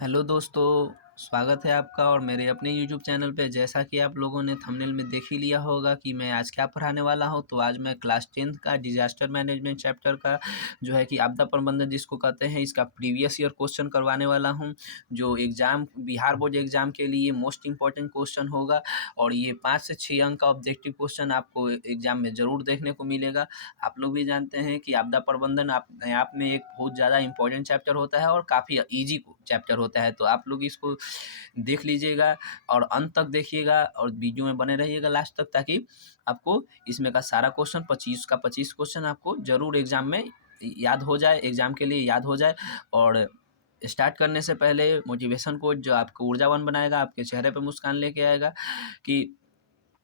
Hello दोस्तों, स्वागत है आपका और मेरे अपने यूट्यूब चैनल पे। जैसा कि आप लोगों ने थंबनेल में देख ही लिया होगा कि मैं आज क्या पढ़ाने वाला हूं। तो आज मैं क्लास 10th का डिजास्टर मैनेजमेंट चैप्टर का जो है कि आपदा प्रबंधन जिसको कहते हैं, इसका प्रीवियस ईयर क्वेश्चन करवाने वाला हूं, जो एग्जाम बिहार बोर्ड एग्जाम के लिए मोस्ट इंपॉर्टेंट क्वेश्चन होगा। और ये 5 से 6 अंक का ऑब्जेक्टिव क्वेश्चन आपको एग्जाम में ज़रूर देखने को मिलेगा। आप लोग भी जानते हैं कि आपदा प्रबंधन आप में एक बहुत ज़्यादा इंपॉर्टेंट चैप्टर होता है और काफ़ी ईजी चैप्टर होता है। तो आप लोग इसको देख लीजिएगा और अंत तक देखिएगा और वीडियो में बने रहिएगा लास्ट तक, ताकि आपको इसमें का सारा क्वेश्चन 25 का 25 क्वेश्चन आपको ज़रूर एग्जाम में याद हो जाए, एग्जाम के लिए याद हो जाए। और स्टार्ट करने से पहले मोटिवेशन कोट जो आपको ऊर्जावान बनाएगा, आपके चेहरे पे मुस्कान लेके आएगा, कि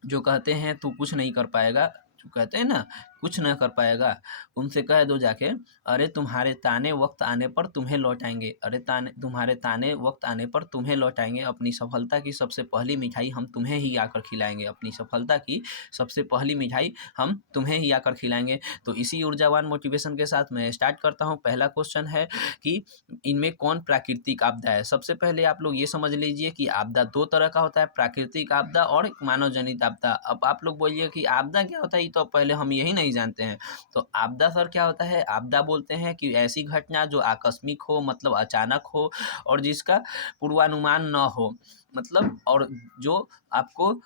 जो कहते हैं तू कुछ नहीं कर पाएगा, जो कहते हैं ना कुछ ना कर पाएगा, उनसे कह दो जाके, अरे तुम्हारे ताने वक्त आने पर तुम्हें लौटाएंगे, अरे तुम्हारे ताने वक्त आने पर तुम्हें लौटाएंगे, अपनी सफलता की सबसे पहली मिठाई हम तुम्हें ही आकर खिलाएंगे, अपनी सफलता की सबसे पहली मिठाई हम तुम्हें ही आकर खिलाएंगे। तो इसी ऊर्जावान मोटिवेशन के साथ मैं स्टार्ट करता हूँ। पहला क्वेश्चन है कि इनमें कौन प्राकृतिक आपदा है। सबसे पहले आप लोग ये समझ लीजिए कि आपदा दो तरह का होता है, प्राकृतिक आपदा और मानव जनित आपदा। अब आप लोग बोलिए कि आपदा क्या होता है, ये तो पहले हम यही नहीं जानते हैं। तो आपदा सर क्या होता है? आपदा बोलते हैं कि ऐसी घटना जो आकस्मिक हो, मतलब अचानक हो, और जिसका पूर्वानुमान न हो, मतलब और जो आपको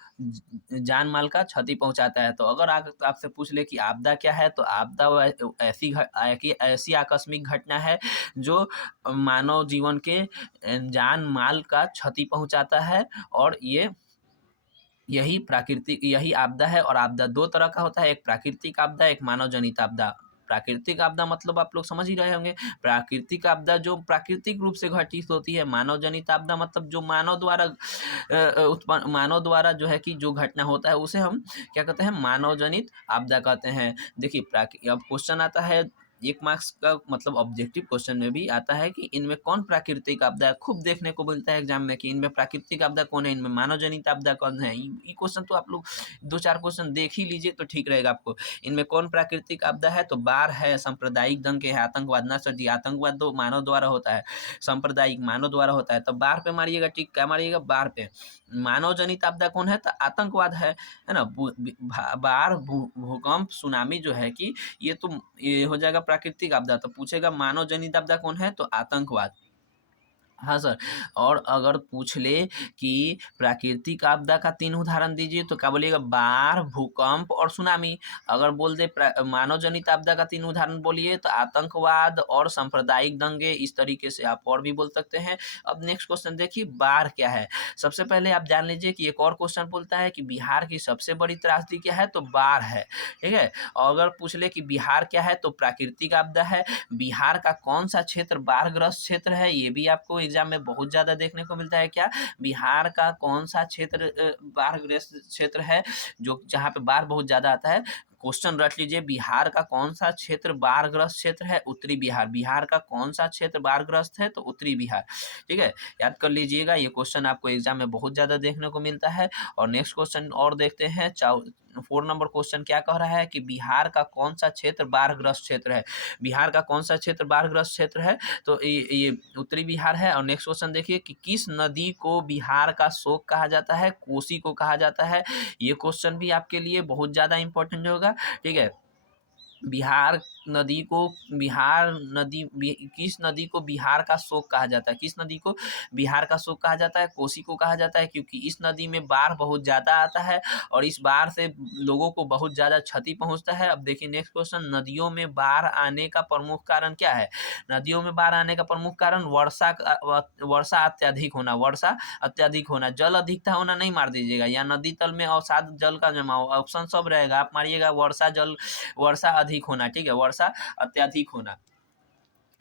जान माल का क्षति पहुंचाता है। तो अगर आपसे पूछ ले कि आपदा क्या है, तो आपदा ऐसी आकस्मिक घटना है जो मानव जीवन के जान माल का क्षति पहुंचाता है, और यही आपदा है। और आपदा दो तरह का होता है, एक प्राकृतिक आपदा, एक मानव जनित आपदा। प्राकृतिक आपदा मतलब आप लोग समझ ही रहे होंगे, प्राकृतिक आपदा जो प्राकृतिक रूप से घटित होती है। मानव जनित आपदा मतलब जो मानव द्वारा जो है कि जो घटना होता है, उसे हम क्या कहते हैं? मानव जनित आपदा कहते हैं। देखिए अब क्वेश्चन आता है 1 मार्क्स का, मतलब ऑब्जेक्टिव क्वेश्चन में भी आता है कि इनमें कौन प्राकृतिक आपदा है। खूब देखने को मिलता है एग्जाम में कि इनमें प्राकृतिक आपदा कौन है, इनमें मानव जनित आपदा कौन है। ये क्वेश्चन तो आप लोग 2-4 क्वेश्चन देख ही लीजिए तो ठीक रहेगा आपको। इनमें कौन प्राकृतिक आपदा है, तो बाढ़ है, सांप्रदायिक दंगे है, आतंकवाद। ना सर जी, आतंकवाद तो मानव द्वारा होता है, सांप्रदायिक मानव द्वारा होता है। तो बाढ़ पे मारिएगा, ठीक क्या मारिएगा? बाढ़ पे। मानव जनित आपदा कौन है, तो आतंकवाद है ना। बाढ़, भूकंप, सुनामी जो है कि ये हो जाएगा प्राकृतिक आपदा। तो पूछेगा मानव जनित आपदा कौन है, तो आतंकवाद। हाँ सर। और अगर पूछ ले कि प्राकृतिक आपदा का 3 उदाहरण दीजिए, तो क्या बोलिएगा? बाढ़, भूकंप और सुनामी। अगर बोल दे मानव जनित आपदा का 3 उदाहरण बोलिए, तो आतंकवाद और सांप्रदायिक दंगे। इस तरीके से आप और भी बोल सकते हैं। अब नेक्स्ट क्वेश्चन देखिए, बाढ़ क्या है। सबसे पहले आप जान लीजिए कि एक और क्वेश्चन बोलता है कि बिहार की सबसे बड़ी त्रासदी क्या है, तो बाढ़ है, ठीक है। और अगर पूछ ले कि बिहार क्या है, तो प्राकृतिक आपदा है। बिहार का कौन सा क्षेत्र बाढ़ग्रस्त क्षेत्र है, ये भी आपको एग्जाम में बहुत ज्यादा देखने को मिलता है। क्या बिहार का कौन सा क्षेत्र बाढ़ग्रस्त क्षेत्र है, जो जहाँ पे बाढ़ बहुत ज्यादा आता है। क्वेश्चन रख लीजिए, बिहार का कौन सा क्षेत्र बाढ़ग्रस्त क्षेत्र है, उत्तरी बिहार। बिहार का कौन सा क्षेत्र बाढ़ग्रस्त है, तो उत्तरी बिहार, ठीक है। याद कर लीजिएगा, ये क्वेश्चन आपको एग्जाम में बहुत ज्यादा देखने को मिलता है। और नेक्स्ट क्वेश्चन और देखते हैं। 4 नंबर क्वेश्चन क्या कह रहा है कि बिहार का कौन सा क्षेत्र बाढ़ग्रस्त क्षेत्र है। बिहार का कौन सा क्षेत्र बाढ़ग्रस्त क्षेत्र है, तो ये उत्तरी बिहार है। और नेक्स्ट क्वेश्चन देखिए कि किस नदी को बिहार का शोक कहा जाता है, कोसी को कहा जाता है। ये क्वेश्चन भी आपके लिए बहुत ज्यादा इंपॉर्टेंट होगा, ठीक है। किस नदी को बिहार का शोक कहा जाता है, किस नदी को बिहार का शोक कहा जाता है? कोसी को कहा जाता है, क्योंकि इस नदी में बाढ़ बहुत ज्यादा आता है और इस बाढ़ से लोगों को बहुत ज्यादा क्षति पहुंचता है। अब देखिए नेक्स्ट क्वेश्चन, नदियों में बाढ़ आने का प्रमुख कारण क्या है। नदियों में बाढ़ आने का प्रमुख कारण वर्षा अत्यधिक होना, जल अधिकता होना नहीं मार दीजिएगा, या नदी तल में अवसाद जल का जमाव, ऑप्शन सब रहेगा, आप मारिएगा वर्षा अधिक होना, ठीक है, वर्षा अत्यधिक होना।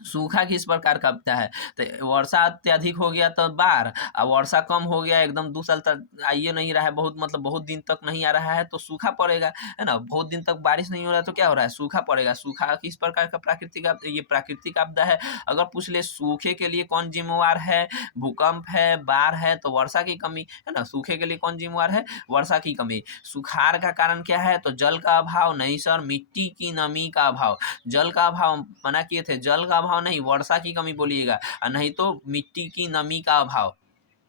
सूखा किस प्रकार का होता है, तो वर्षा अत्यधिक हो गया तो बाढ़, और वर्षा कम हो गया, एकदम 2 साल तक आइए नहीं रहा है, बहुत दिन तक नहीं आ रहा है, तो सूखा पड़ेगा, है ना। बहुत दिन तक बारिश नहीं हो रहा है तो क्या हो रहा है, सूखा पड़ेगा। सूखा किस प्रकार का ये प्राकृतिक आपदा है। अगर पूछ ले सूखे के लिए कौन जिम्मेवार है, भूकंप है, बाढ़ है, तो वर्षा की कमी, है ना। सूखे के लिए कौन जिम्मेवार है, वर्षा की कमी। सुखाड़ का कारण क्या है, तो जल का अभाव नहीं सर, मिट्टी की नमी का अभाव। जल का अभाव मना किए थे, जल का अभाव नहीं, वर्षा की कमी बोलिएगा, और नहीं तो मिट्टी की नमी का अभाव।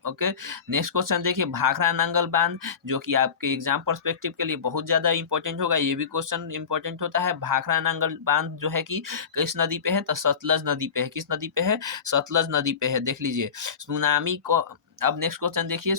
ओके। नेक्स्ट क्वेश्चन देखिए, भाखड़ा नंगल बांध, जो कि आपके एग्जाम पर्सपेक्टिव के लिए बहुत ज़्यादा इंपॉर्टेंट होगा, ये भी क्वेश्चन इंपॉर्टेंट होता है। भाखड़ा नंगल बांध जो है कि किस नदी पे है, तो सतलज नदी पे है। किस नदी पे है, सतलज नदी पे है, देख लीजिए। सुनामी को, अब नेक्स्ट क्वेश्चन देखिए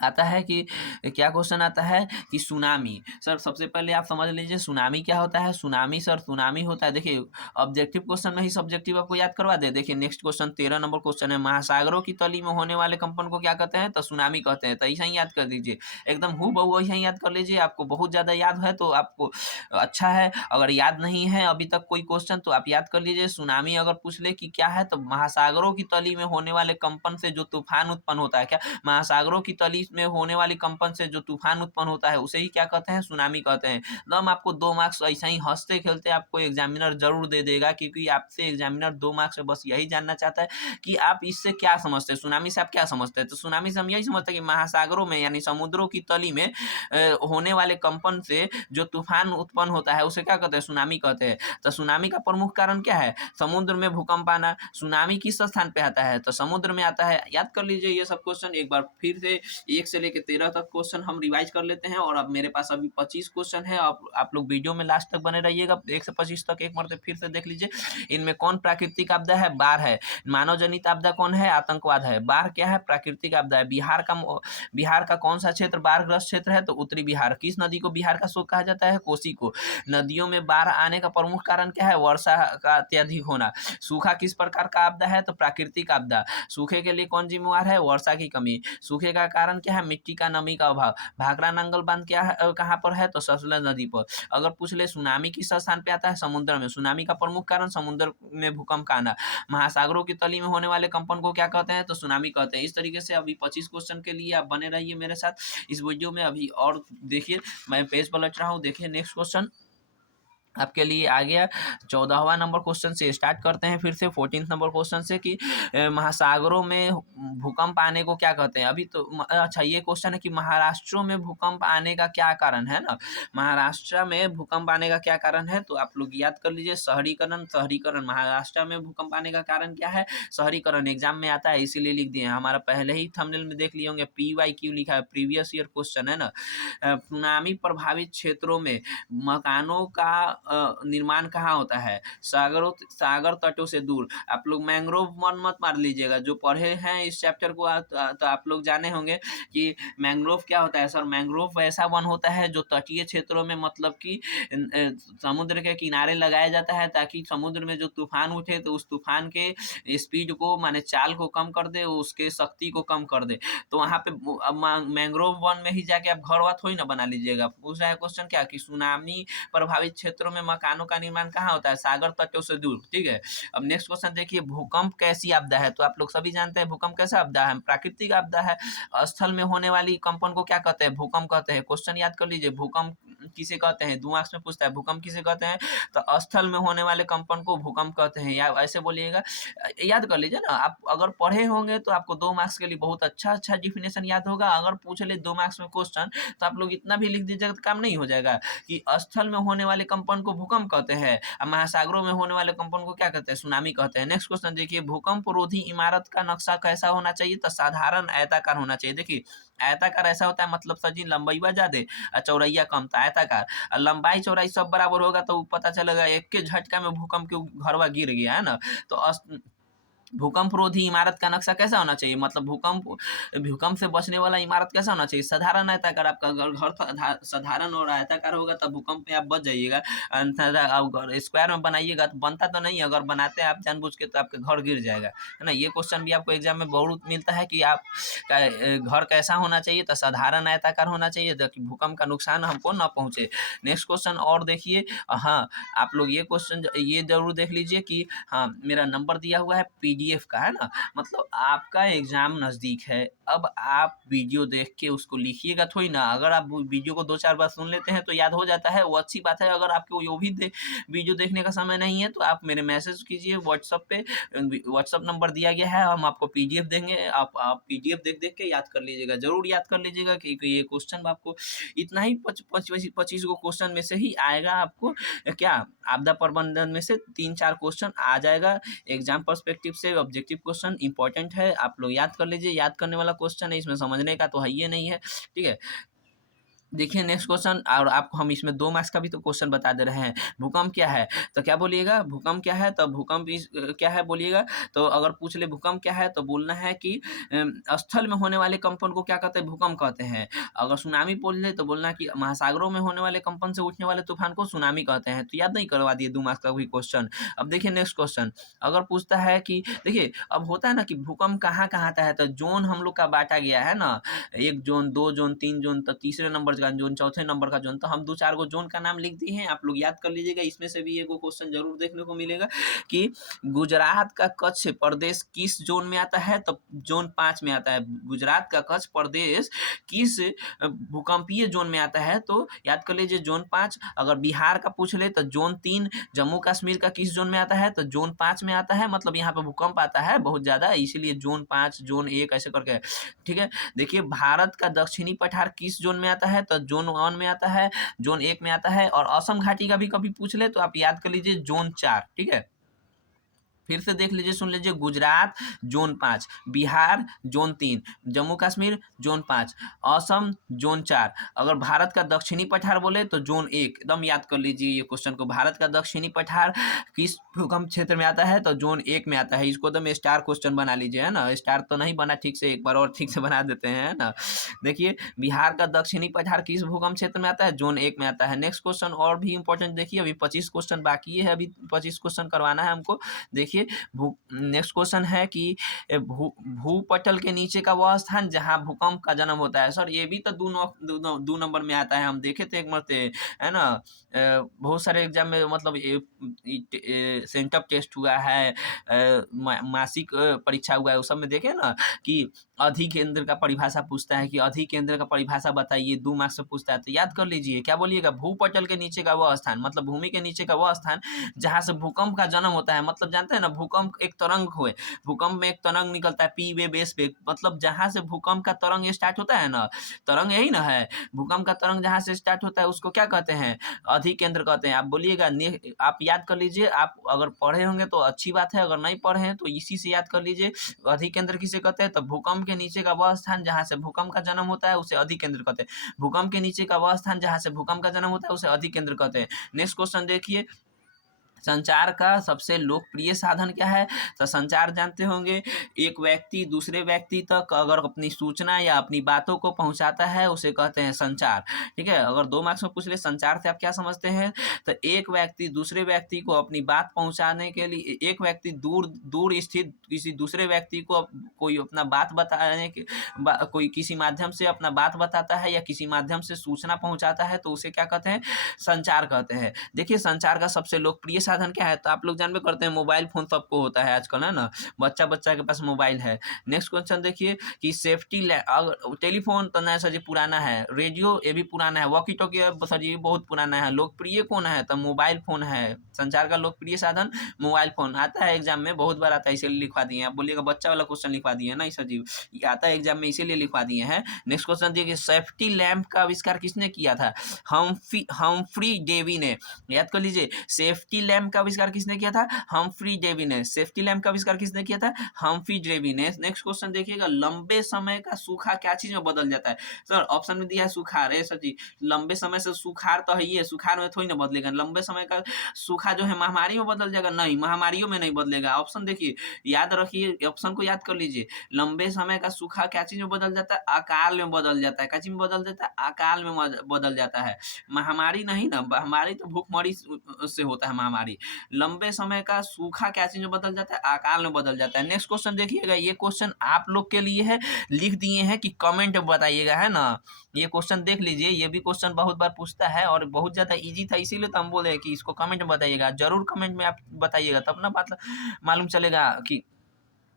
आता है कि क्या क्वेश्चन आता है कि सुनामी। सर सबसे पहले आप समझ लीजिए सुनामी क्या होता है। सुनामी सर, सुनामी होता है, देखिए ऑब्जेक्टिव क्वेश्चन में ही सब्जेक्टिव आपको याद करवा दे। देखिए नेक्स्ट क्वेश्चन 13 नंबर क्वेश्चन है, महासागरों की तली में होने वाले कंपन को क्या कहते हैं, तो सुनामी कहते हैं। तो ऐसा ही याद कर दीजिए, एकदम हूबहू ऐसा ही याद कर लीजिए। आपको बहुत ज़्यादा याद है तो आपको अच्छा है, अगर याद नहीं है अभी तक कोई क्वेश्चन तो आप याद कर लीजिए। सुनामी अगर पूछ ले कि क्या है, तो महासागरों की तली में होने वाले कंपन से जो तूफान उत्पन्न होता है, क्या महासागरों की तली में होने वाली कंपन से जो तूफान उत्पन्न होता है उसे ही क्या कहते हैं, सुनामी कहते हैं। एकदम आपको 2 मार्क्स ऐसा ही हंसते खेलते आपको एग्जामिनर जरूर दे देगा, क्योंकि आपसे एग्जामिनर 2 मार्क्स से बस यही जानना चाहता है कि आप इससे क्या समझते हैं, सुनामी से आप क्या समझते हैं। तो सुनामी से हम यही समझते हैं कि महासागरों में यानी समुद्रों की तली में होने वाले कंपन से जो तूफान उत्पन्न होता है उसे क्या कहते हैं, सुनामी कहते हैं। तो सुनामी का प्रमुख कारण क्या है, समुद्र में भूकंप आना। सुनामी किस स्थान पे आता है, तो समुद्र में आता है। याद कर लीजिए ये सब क्वेश्चन एक बार फिर से 1 से लेकर 13 तक क्वेश्चन हम रिवाइज कर लेते हैं। और अब मेरे पास अभी 25 क्वेश्चन है, आप लोग वीडियो में लास्ट तक बने रहिएगा। 1 से 25 तक एक मरते फिर से देख लीजिए। इनमें कौन प्राकृतिक आपदा है, बाढ़ है। मानव जनित आपदा कौन है, आतंकवाद है। बाढ़ क्या है, प्राकृतिक आपदा है। बिहार का कौन सा क्षेत्र बाढ़ग्रस्त क्षेत्र है, तो उत्तरी बिहार। किस नदी को बिहार का शोक कहा जाता है, कोसी को। नदियों में बाढ़ आने का प्रमुख कारण क्या है, वर्षा का अत्यधिक होना। सूखा किस प्रकार का आपदा है, तो प्राकृतिक आपदा। सूखे के लिए कौन जिम्मेवार है, वर्षा की कमी। सूखे का कारण क्या है, मिट्टी का नमी का अभाव। भाखड़ा नंगल बांध क्या है, कहाँ पर है, तो सतलज नदी पर। अगर पूछ ले सुनामी किस स्थान पे आता है, समुद्र में। सुनामी का प्रमुख कारण समुद्र में भूकंप का आना। महासागरों की तली में होने वाले कंपन को क्या कहते हैं, तो सुनामी कहते हैं। इस तरीके से अभी 25 क्वेश्चन के लिए आप बने रहिए मेरे साथ इस वीडियो में। अभी और देखिए, मैं पेज पलट रहा हूँ, देखिए नेक्स्ट क्वेश्चन आपके लिए आ गया। 14वां नंबर क्वेश्चन से स्टार्ट करते हैं फिर से 14th नंबर क्वेश्चन से कि महासागरों में भूकंप आने को क्या कहते हैं। अभी तो अच्छा ये क्वेश्चन है कि महाराष्ट्र में भूकंप आने का क्या कारण है ना। महाराष्ट्र में भूकंप आने का क्या कारण है, तो आप लोग याद कर लीजिए, शहरीकरण। शहरीकरण, महाराष्ट्र में भूकंप आने का कारण क्या है, शहरीकरण। एग्जाम में आता है इसीलिए लिख दिए हैं। हमारा पहले ही थंबनेल में देख लिए होंगे, PYQ लिखा है, प्रीवियस ईयर क्वेश्चन है ना। सुनामी प्रभावित क्षेत्रों में मकानों का निर्माण कहाँ होता है, सागर तटों से दूर। आप लोग मैंग्रोव वन मत मार लीजिएगा, जो पढ़े हैं इस चैप्टर को तो आप लोग जाने होंगे कि मैंग्रोव क्या होता है। सर मैंग्रोव ऐसा वन होता है जो तटीय क्षेत्रों में, मतलब कि समुद्र के किनारे लगाया जाता है, ताकि समुद्र में जो तूफान उठे तो उस तूफान के स्पीड को, माने चाल को कम कर दे, उसके शक्ति को कम कर दे। तो वहाँ पे मैंग्रोव वन में ही जाके आप घर वा थोड़ी ना बना लीजिएगा। पूछ रहा है क्वेश्चन क्या कि सुनामी प्रभावित क्षेत्रों में मकानों का निर्माण कहाँ होता है, सागर तटों से दूर। ठीक है। अब नेक्स्ट क्वेश्चन देखिए, भूकंप कैसी आपदा है। तो आप लोग सभी जानते हैं भूकंप कैसा आपदा है, प्राकृतिक आपदा है। स्थल में होने वाली कंपन को क्या कहते हैं, भूकंप कहते हैं। क्वेश्चन याद कर लीजिए, भूकंप किसे कहते हैं, 2 मार्क्स में पूछता है भूकंप किसे कहते हैं, तो स्थल में होने वाले कंपन को भूकंप कहते हैं, या ऐसे बोलिएगा। याद कर लीजिए ना, आप अगर पढ़े होंगे तो आपको 2 मार्क्स के लिए बहुत अच्छा डिफिनेशन याद होगा। अगर पूछ ले 2 मार्क्स में क्वेश्चन, तो आप लोग इतना भी लिख दीजिएगा तो काम नहीं हो जाएगा कि स्थल में होने वाले कंपन को भूकंप कहते हैं, और महासागरों में होने वाले कंपन को क्या कहते हैं, सुनामी कहते हैं। नेक्स्ट क्वेश्चन देखिए, भूकंप रोधी इमारत का नक्शा कैसा होना चाहिए, तो साधारण आयताकार होना चाहिए। देखिए आयताकार ऐसा होता है, मतलब सजी लंबाई ज्यादा और चौड़ैया कम, तो आयताकार। और लंबाई चौड़ाई सब बराबर होगा तो पता चलेगा एक के झटका में भूकंप के घरवा गिर गया है ना। तो भूकंप रोधी इमारत का नक्शा कैसा होना चाहिए, मतलब भूकंप से बचने वाला इमारत कैसा होना चाहिए, साधारण आयताकार। आपका अगर घर साधारण और आयताकार होगा तब भूकंप में आप बच जाइएगा। अगर स्क्वायर में बनाइएगा तो बनता तो नहीं, अगर बनाते हैं आप जानबूझ के तो आपका घर गिर जाएगा, है ना। ये क्वेश्चन भी आपको एग्जाम में बहुत मिलता है कि आप घर कैसा होना चाहिए, तो साधारण आयताकार होना चाहिए, ताकि भूकंप का नुकसान हमको न पहुंचे। नेक्स्ट क्वेश्चन और देखिए, हाँ आप लोग ये क्वेश्चन ये जरूर देख लीजिए कि हाँ मेरा नंबर दिया हुआ है, पीडीएफ का, है ना। मतलब आपका एग्जाम नजदीक है, अब आप वीडियो देख के उसको लिखिएगा थोड़ी ना। अगर आप वीडियो को 2-4 बार सुन लेते हैं तो याद हो जाता है, वो अच्छी बात है। अगर आपको वो भी वीडियो देखने का समय नहीं है तो आप मेरे मैसेज कीजिए व्हाट्सएप पे, व्हाट्सएप नंबर दिया गया है, हम आपको पीडीएफ देंगे, आप पीडीएफ देख देख के याद कर लीजिएगा, जरूर याद कर लीजिएगा कि ये क्वेश्चन आपको इतना ही 25 गो क्वेश्चन में से ही आएगा। आपको क्या आपदा प्रबंधन में से 3-4 क्वेश्चन आ जाएगा। एग्जाम पर्सपेक्टिव से ऑब्जेक्टिव क्वेश्चन इंपॉर्टेंट है, आप लोग याद कर लीजिए। याद करने वाला क्वेश्चन है, इसमें समझने का तो है ही नहीं है, ठीक है। देखिए नेक्स्ट क्वेश्चन, और आपको हम इसमें 2 मार्क्स का भी तो क्वेश्चन बता दे रहे हैं। भूकंप क्या है? तो क्या बोलिएगा? भूकंप क्या है? तो भूकंप क्या है बोलिएगा। तो अगर पूछ ले भूकंप क्या है तो बोलना है कि स्थल में होने वाले कंपन को क्या कहते हैं? भूकंप कहते हैं। अगर सुनामी बोल ले तो बोलना कि महासागरों में होने वाले कंपन से उठने वाले तूफान को सुनामी कहते हैं। तो याद नहीं करवा दिए 2 मार्क्स का भी क्वेश्चन। अब देखिए नेक्स्ट क्वेश्चन, अगर पूछता है कि देखिए अब होता है ना कि भूकंप कहाँ-कहाँ आता है, तो जोन हम लोग का बाँटा गया है ना, 1 जोन, 2 जोन, 3 जोन, तो तीसरे नंबर का जोन, चौथे नंबर का जोन। तो हम 2-4 गो जोन का नाम लिख दिए हैं, आप लोग याद कर लीजिएगा। इसमें से भी एगो क्वेश्चन जरूर देखने को मिलेगा कि गुजरात का कच्छ प्रदेश किस जोन में आता है? तो जोन 5 में आता है। गुजरात का कच्छ प्रदेश किस भूकंपीय जोन में आता है? तो याद कर लीजिए जोन 5। अगर बिहार का पूछ ले तो जोन 3। जम्मू कश्मीर का किस जोन में आता है? तो जोन 5 में आता है। मतलब यहाँ पे भूकंप आता है बहुत ज़्यादा, इसीलिए जोन 5, जोन 1 ऐसे करके, ठीक है। देखिए भारत का दक्षिणी पठार किस जोन में आता है? तो जोन 1 में आता है, जोन 1 में आता है। और असम घाटी का भी कभी पूछ ले तो आप याद कर लीजिए जोन 4, ठीक है। फिर से देख लीजिए, सुन लीजिए, Gujarat zone 5, Bihar zone 3, Jammu Kashmir zone 5, Assam zone 4। अगर भारत का दक्षिणी पठार बोले तो जोन 1, एकदम याद कर लीजिए ये क्वेश्चन को। भारत का दक्षिणी पठार किस भूकंप क्षेत्र में आता है? तो जोन 1 में आता है। इसको एकदम स्टार क्वेश्चन बना लीजिए, है ना। स्टार तो नहीं बना ठीक से, एक बार और ठीक से बना देते हैं, है ना। देखिए बिहार का दक्षिणी पठार किस भूकंप क्षेत्र में आता है? जोन 1 में आता है। नेक्स्ट क्वेश्चन और भी इंपॉर्टेंट देखिए, अभी 25 क्वेश्चन बाकी है, अभी 25 क्वेश्चन करवाना है हमको। देखिए नेक्स्ट क्वेश्चन है कि भूपटल के नीचे का वह स्थान जहां भूकंप का जन्म होता है। सर ये भी तो 2 नंबर में आता है, हम देखे थे एक मरते, है ना। बहुत सारे एग्जाम में मतलब सेंटअप टेस्ट हुआ है, मासिक परीक्षा हुआ है, उस सब में देखे ना कि अधिकेंद्र का परिभाषा पूछता है कि अधिकेंद्र का परिभाषा बताइए, 2 मार्क्स से पूछता है। तो याद कर लीजिए, क्या बोलिएगा? भूपटल के नीचे का वह स्थान, मतलब भूमि के नीचे का वह स्थान जहाँ से भूकंप का जन्म होता है। मतलब जानते हैं ना, भूकंप एक तरंग हुए, भूकंप में एक तरंग निकलता है पी वे बेस पे, मतलब जहाँ से भूकंप का तरंग स्टार्ट होता है ना, तरंग यही ना है, भूकंप का तरंग जहाँ से स्टार्ट होता है उसको क्या कहते हैं? अधिकेंद्र कहते हैं। आप बोलिएगा, आप याद कर लीजिए। आप अगर पढ़े होंगे तो अच्छी बात है, अगर नहीं पढ़े हैं तो इसी से याद कर लीजिए। अधिकेंद्र किसे कहते हैं? तो भूकंप के नीचे का वह स्थान जहाँ से भूकंप का जन्म होता है उसे अधिकेंद्र कहते हैं। भूकंप के नीचे का वह स्थान जहाँ से भूकंप का जन्म होता है उसे अधिकेंद्र कहते हैं। नेक्स्ट क्वेश्चन देखिए, संचार का सबसे लोकप्रिय साधन क्या है? तो संचार जानते होंगे, एक व्यक्ति दूसरे व्यक्ति तक अगर अपनी सूचना या अपनी बातों को पहुंचाता है उसे कहते हैं संचार, ठीक है। अगर 2 मार्क्स में पूछ ले संचार से आप क्या समझते हैं? तो एक व्यक्ति दूसरे व्यक्ति को अपनी बात पहुंचाने के लिए, एक व्यक्ति दूर दूर स्थित किसी दूसरे व्यक्ति को कोई अपना बात बताने के कोई किसी माध्यम से अपना बात बताता है या किसी माध्यम से सूचना पहुंचाता है तो उसे क्या कहते हैं? संचार कहते हैं। देखिए संचार का सबसे लोकप्रिय साधन क्या है? तो आप लोग जानबे करते हैं, मोबाइल फोन सबको होता है आजकल, है ना। बच्चा बच्चा के पास मोबाइल है। नेक्स्ट क्वेश्चन देखिए कि सेफ्टी टेलीफोन तो नया सर जी पुराना है, रेडियो ये भी पुराना है, वॉकी टॉकी सर जी बहुत पुराना है। लोकप्रिय कौन है? तो मोबाइल फोन है। संचार का लोकप्रिय साधन मोबाइल फोन। आता है एग्जाम में, बहुत बार आता है, इसीलिए लिखवा दिए। आप बोलिएगा बच्चा वाला क्वेश्चन लिखवा दिए ना सर जी, ये आता है एग्जाम में इसीलिए लिखवा दिए हैं। नेक्स्ट क्वेश्चन देखिए, सेफ्टी लैंप का आविष्कार किसने किया था? हम्फ्री डेवी ने। याद कर लीजिए, सेफ्टी लैंप का आविष्कार किसने किया था? हम्फ्री डेवी ने। सेफ्टी लैंप का आविष्कार किसने किया था? हम्फ्री डेवी ने। नेक्स्ट क्वेश्चन देखिएगा, लंबे समय का सूखा क्या चीज में बदल जाता है? सर ऑप्शन में दिया है सुखाड़। सर जी लंबे समय से सुखाड़ तो है ही है, सुखाड़ में थोड़ी ना बदलेगा। लंबे समय का सूखा जो है महामारी में बदल जाएगा? नहीं, महामारियों में नहीं बदलेगा। ऑप्शन देखिए, याद रखिए, ऑप्शन को याद कर लीजिए। लंबे समय का सूखा क्या चीज में बदल जाता है? अकाल में बदल जाता है। क्या चीज में बदल जाता है? अकाल में बदल जाता है। महामारी नहीं ना, महामारी तो भूखमरी से होता है महामारी। लंबे समय का सूखा क्या चीज में बदल जाता है? अकाल में बदल जाता है। नेक्स्ट क्वेश्चन देखिएगा, ये क्वेश्चन आप लोग के लिए है, लिख दिए हैं कि कमेंट बताइएगा, है ना। ये क्वेश्चन देख लीजिए, ये भी क्वेश्चन बहुत बार पूछता है और बहुत ज्यादा इजी था, इसीलिए तो हम बोले कि इसको कमेंट में बताइएगा। जरूर कमेंट में आप बताइएगा, तब ना बात मालूम चलेगा कि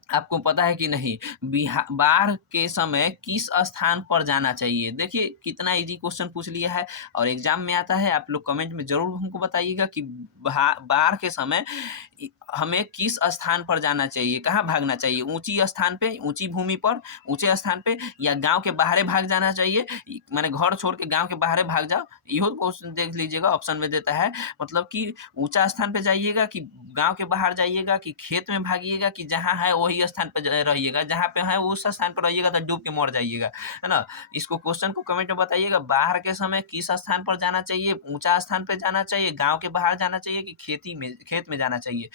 आपको पता है कि नहीं, बाढ़ के समय किस स्थान पर जाना चाहिए? देखिए कितना इजी क्वेश्चन पूछ लिया है और एग्जाम में आता है। आप लोग कमेंट में जरूर हमको बताइएगा कि बाढ़ के समय हमें किस स्थान पर जाना चाहिए, कहाँ भागना चाहिए, ऊंची स्थान पे, ऊंची भूमि पर, ऊंचे स्थान पे, या गांव के बाहरे भाग जाना चाहिए, माने घर छोड़ के गांव के बाहरे भाग जाओ। इहो क्वेश्चन देख लीजिएगा, ऑप्शन में देता है। मतलब कि ऊंचा स्थान पे जाइएगा कि गांव के बाहर जाइएगा कि खेत में भागिएगा कि जहाँ है वही स्थान पर रहिएगा, जहाँ पे है उस स्थान पर रहिएगा तो डूब के मर जाइएगा, है ना। इसको क्वेश्चन को कमेंट में बताइएगा, बाहर के समय किस स्थान पर जाना चाहिए, ऊंचा स्थान पर जाना चाहिए, गांव के बाहर जाना चाहिए कि खेत में जाना चाहिए।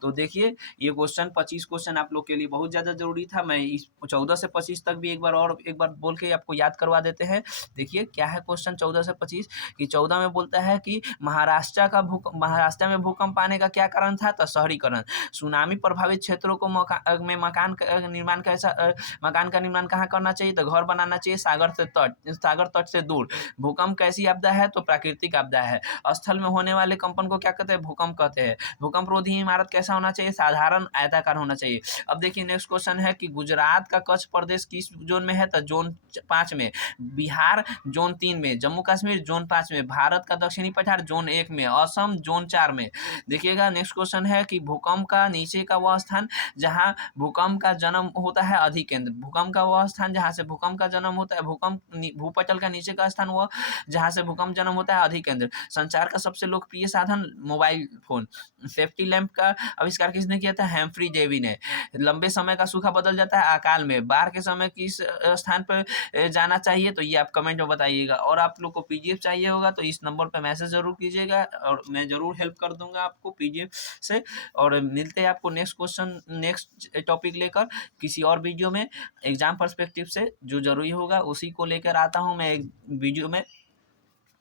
तो देखिए ये क्वेश्चन 25 क्वेश्चन आप लोग के लिए बहुत ज़्यादा ज़रूरी था। मैं इस 14 से 25 तक भी एक बार बोल के आपको याद करवा देते हैं। देखिए क्या है क्वेश्चन 14 से 25 कि 14 में बोलता है कि महाराष्ट्र में भूकंप आने का क्या कारण था? तो शहरीकरण। सुनामी प्रभावित क्षेत्रों को मकान का निर्माण कहाँ करना चाहिए? तो घर बनाना चाहिए सागर तट से दूर। भूकंप कैसी आपदा है? तो प्राकृतिक आपदा है। स्थल में होने वाले कंपन को क्या कहते हैं? भूकंप कहते हैं। भूकंप रोधी इमारत कैसा होना चाहिए? साधारण आयताकार होना चाहिए। अब देखिए नेक्स्ट क्वेश्चन है कि गुजरात का कच्छ प्रदेश किस जोन में है? तो जोन 5 में। बिहार जोन 3 में। जम्मू कश्मीर जोन 5 में। भारत का दक्षिणी पठार जोन 1 में। असम जोन 4 में। देखिएगा नेक्स्ट क्वेश्चन है कि भूकंप का नीचे का वह स्थान जहाँ भूकंप का जन्म होता है, अधिकेंद्र। भूकंप का वह स्थान जहाँ से भूकंप का जन्म होता है, भूपटल का नीचे का स्थान वह जहाँ से भूकंप जन्म होता है, अधिकेंद्र। संचार का सबसे लोकप्रिय साधन मोबाइल फोन। सेफ्टी लैंप का आविष्कार किसने किया था? हैम्फ्री डेवी ने। लंबे समय का सूखा बदल जाता है अकाल में। बाढ़ के समय किस स्थान पर जाना चाहिए? तो ये आप कमेंट में बताइएगा। और आप लोग को पीडीएफ चाहिए होगा तो इस नंबर पर मैसेज जरूर कीजिएगा और मैं जरूर हेल्प कर दूंगा आपको पीडीएफ से। और मिलते हैं आपको नेक्स्ट टॉपिक लेकर किसी और वीडियो में, एग्जाम पर्सपेक्टिव से जो जरूरी होगा उसी को लेकर आता हूँ मैं एक वीडियो में।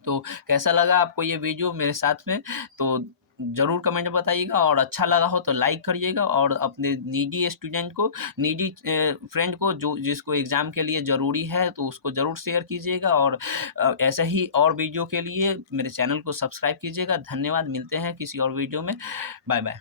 तो कैसा लगा आपको ये वीडियो मेरे साथ में? तो ज़रूर कमेंट में बताइएगा और अच्छा लगा हो तो लाइक करिएगा और अपने निजी स्टूडेंट को, निजी फ्रेंड को जो जिसको एग्ज़ाम के लिए ज़रूरी है तो उसको ज़रूर शेयर कीजिएगा। और ऐसे ही और वीडियो के लिए मेरे चैनल को सब्सक्राइब कीजिएगा। धन्यवाद, मिलते हैं किसी और वीडियो में। Bye bye.